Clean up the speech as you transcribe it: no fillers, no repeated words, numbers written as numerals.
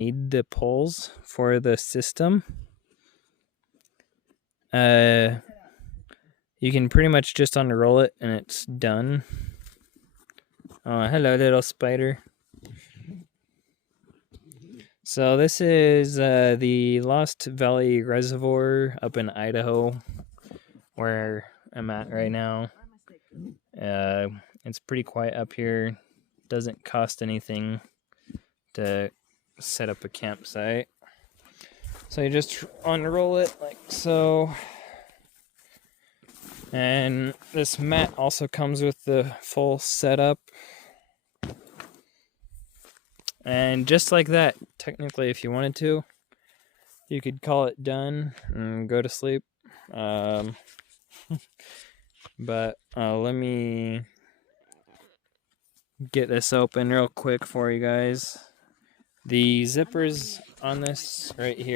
need the poles for the system. You can pretty much just unroll it and it's done. Oh, hello, little spider. So this is the Lost Valley Reservoir up in Idaho, where I'm at right now. It's pretty quiet up here. Doesn't cost anything to set up a campsite. So you just unroll it like so. And this mat also comes with the full setup. And just like that, technically, if you wanted to, you could call it done and go to sleep. But let me get this open real quick for you guys. The zippers on this right here